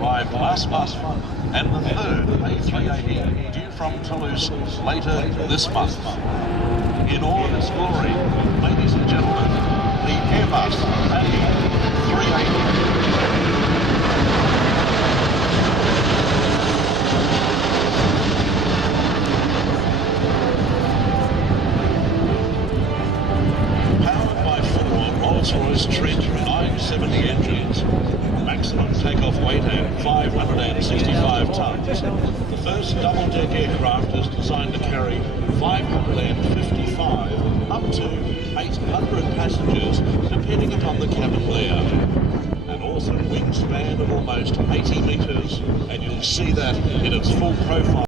arrived last month, and the third A380 due from Toulouse later this month. In all of its glory, ladies and gentlemen, the Airbus A380. Rolls-Royce Trent 970 engines, maximum takeoff weight at 565 tonnes. The first double-deck aircraft is designed to carry 555 up to 800 passengers, depending upon the cabin layout. An awesome wingspan of almost 80 metres, and you'll see that in its full profile.